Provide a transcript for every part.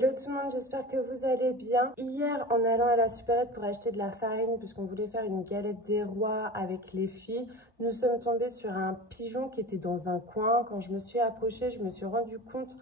Hello tout le monde, j'espère que vous allez bien. Hier, en allant à la supérette pour acheter de la farine, puisqu'on voulait faire une galette des rois avec les filles, nous sommes tombés sur un pigeon qui était dans un coin. Quand je me suis approchée, je me suis rendu compte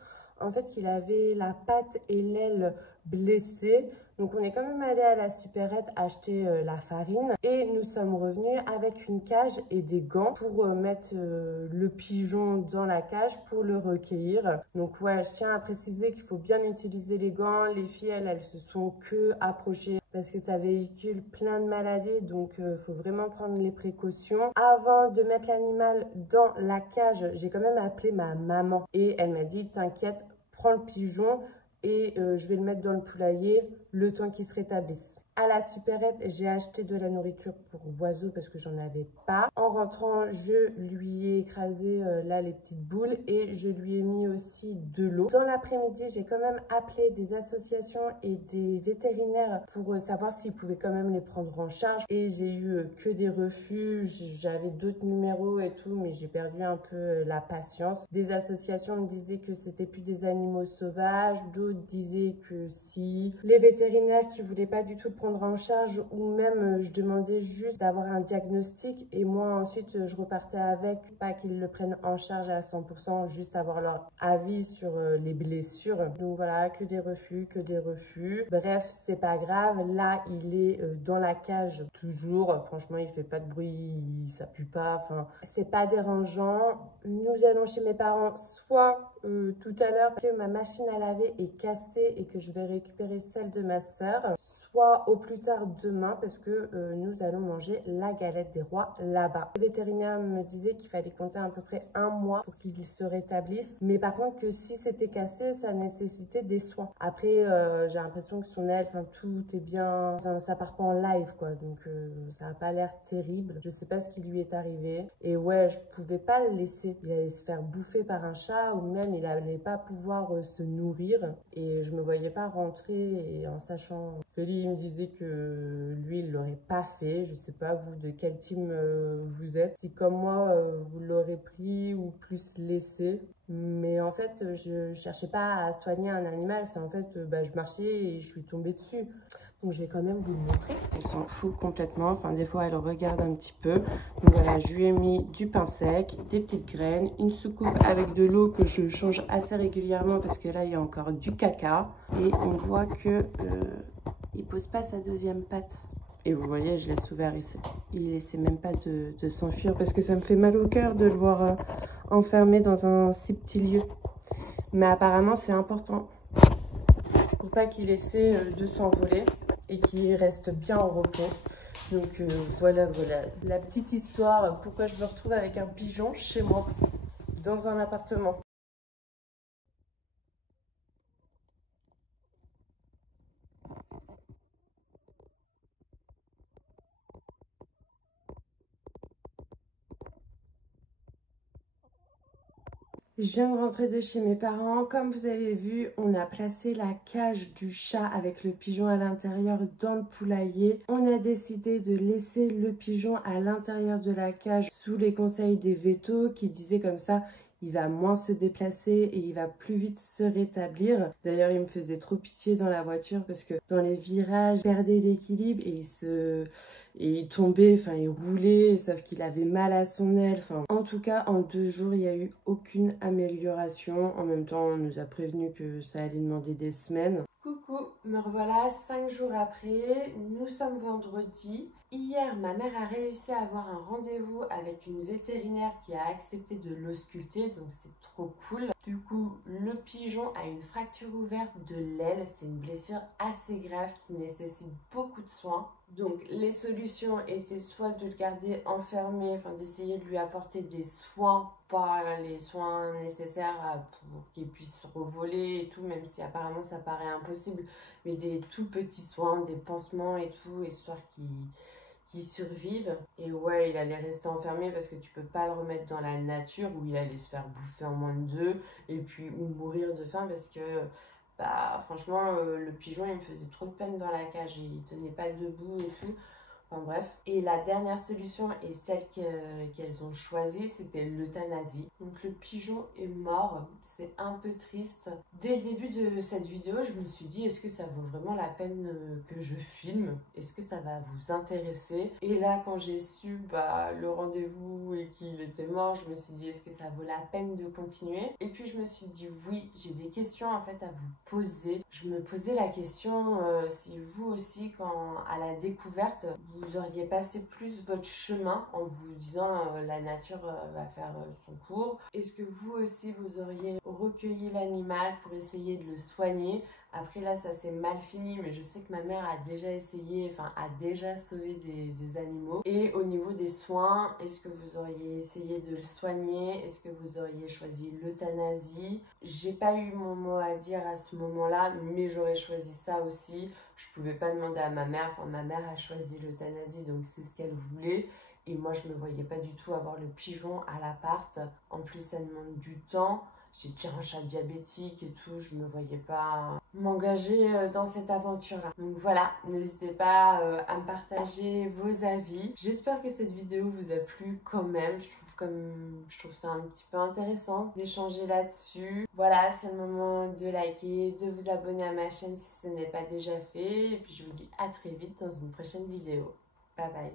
en fait qu'il avait la patte et l'aile blessées. Donc on est quand même allé à la supérette acheter la farine et nous sommes revenus avec une cage et des gants pour mettre le pigeon dans la cage pour le recueillir. Donc ouais, je tiens à préciser qu'il faut bien utiliser les gants. Les filles, elles se sont que approchées parce que ça véhicule plein de maladies, donc faut vraiment prendre les précautions. Avant de mettre l'animal dans la cage, j'ai quand même appelé ma maman et elle m'a dit t'inquiète, prends le pigeon et je vais le mettre dans le poulailler le temps qu'il se rétablisse. À la supérette, j'ai acheté de la nourriture pour oiseaux parce que j'en avais pas. En rentrant, je lui ai écrasé là les petites boules et je lui ai mis aussi de l'eau. Dans l'après-midi, j'ai quand même appelé des associations et des vétérinaires pour savoir s'ils pouvaient quand même les prendre en charge. Et j'ai eu que des refus. J'avais d'autres numéros et tout, mais j'ai perdu un peu la patience. Des associations me disaient que c'était plus des animaux sauvages, d'autres disaient que si. Les vétérinaires qui voulaient pas du tout le prendre en charge, ou même je demandais juste d'avoir un diagnostic et moi ensuite je repartais avec, pas qu'ils le prennent en charge à 100%, juste avoir leur avis sur les blessures. Donc voilà, que des refus, que des refus. Bref, c'est pas grave, là il est dans la cage toujours, franchement il fait pas de bruit, ça pue pas, enfin c'est pas dérangeant. Nous allons chez mes parents soit tout à l'heure que ma machine à laver est cassée et que je vais récupérer celle de ma soeur, soit au plus tard demain parce que nous allons manger la galette des rois là-bas. Le vétérinaire me disait qu'il fallait compter à peu près 1 mois pour qu'il se rétablisse, mais par contre que si c'était cassé, ça nécessitait des soins. Après, j'ai l'impression que son aile, enfin tout est bien, ça part pas en live quoi, donc ça a pas l'air terrible. Je sais pas ce qui lui est arrivé et ouais, je pouvais pas le laisser. Il allait se faire bouffer par un chat ou même il allait pas pouvoir se nourrir et je me voyais pas rentrer et en sachant que il me disait que lui, il l'aurait pas fait. Je sais pas, vous, de quel team vous êtes. Si comme moi, vous l'aurez pris ou plus laissé. Mais en fait, je cherchais pas à soigner un animal. C'est en fait, je marchais et je suis tombée dessus. Donc, je vais quand même vous le montrer. Elle s'en fout complètement. Enfin, des fois, elle regarde un petit peu. Donc, voilà, je lui ai mis du pain sec, des petites graines, une soucoupe avec de l'eau que je change assez régulièrement parce que là, il y a encore du caca. Et on voit que il pose pas sa deuxième patte. Et vous voyez, je laisse ouvert ici. Il essaie même pas de s'enfuir parce que ça me fait mal au cœur de le voir enfermé dans un si petit lieu. Mais apparemment, c'est important pour pas qu'il essaie de s'envoler et qu'il reste bien en repos. Donc voilà, la petite histoire. Pourquoi je me retrouve avec un pigeon chez moi, dans un appartement. Je viens de rentrer de chez mes parents. Comme vous avez vu, on a placé la cage du chat avec le pigeon à l'intérieur dans le poulailler. On a décidé de laisser le pigeon à l'intérieur de la cage sous les conseils des vétos qui disaient comme ça, il va moins se déplacer et il va plus vite se rétablir. D'ailleurs, il me faisait trop pitié dans la voiture parce que dans les virages, il perdait l'équilibre et il tombait, enfin il roulait, sauf qu'il avait mal à son aile. Enfin, en tout cas, en 2 jours, il n'y a eu aucune amélioration. En même temps, on nous a prévenu que ça allait demander des semaines. Coucou, me revoilà 5 jours après, nous sommes vendredi. Hier, ma mère a réussi à avoir un rendez-vous avec une vétérinaire qui a accepté de l'ausculter, donc c'est trop cool. Du coup, le pigeon a une fracture ouverte de l'aile, c'est une blessure assez grave qui nécessite beaucoup de soins. Donc les solutions étaient soit de le garder enfermé, enfin d'essayer de lui apporter des soins, pas les soins nécessaires pour qu'il puisse revoler et tout, même si apparemment ça paraît impossible, mais des tout petits soins, des pansements et tout, histoire qu'il survive. Et ouais, il allait rester enfermé parce que tu peux pas le remettre dans la nature où il allait se faire bouffer en moins de 2 et puis ou mourir de faim parce que franchement le pigeon il me faisait trop de peine dans la cage, il tenait pas debout et tout. Enfin bref. Et la dernière solution et celle qu'elles ont choisie, c'était l'euthanasie. Donc le pigeon est mort, c'est un peu triste. Dès le début de cette vidéo, je me suis dit, est-ce que ça vaut vraiment la peine que je filme? Est-ce que ça va vous intéresser? Et là, quand j'ai su le rendez-vous et qu'il était mort, je me suis dit, est-ce que ça vaut la peine de continuer? Et puis je me suis dit, oui, j'ai des questions en fait à vous poser. Je me posais la question si vous aussi, à la découverte, vous auriez passé plus votre chemin en vous disant la nature va faire son cours. Est-ce que vous aussi, vous auriez recueilli l'animal pour essayer de le soigner? Après là, ça s'est mal fini, mais je sais que ma mère a déjà essayé, enfin a déjà sauvé des animaux. Et au niveau des soins, est-ce que vous auriez essayé de le soigner? Est-ce que vous auriez choisi l'euthanasie? J'ai pas eu mon mot à dire à ce moment-là, mais j'aurais choisi ça aussi. Je pouvais pas demander à ma mère quand ma mère a choisi l'euthanasie, donc c'est ce qu'elle voulait. Et moi, je ne me voyais pas du tout avoir le pigeon à l'appart. En plus, ça demande du temps. J'ai déjà un chat diabétique et tout, je ne me voyais pas m'engager dans cette aventure-là. Donc voilà, n'hésitez pas à me partager vos avis. J'espère que cette vidéo vous a plu quand même. Je trouve ça un petit peu intéressant d'échanger là-dessus. Voilà, c'est le moment de liker, de vous abonner à ma chaîne si ce n'est pas déjà fait. Et puis je vous dis à très vite dans une prochaine vidéo. Bye bye.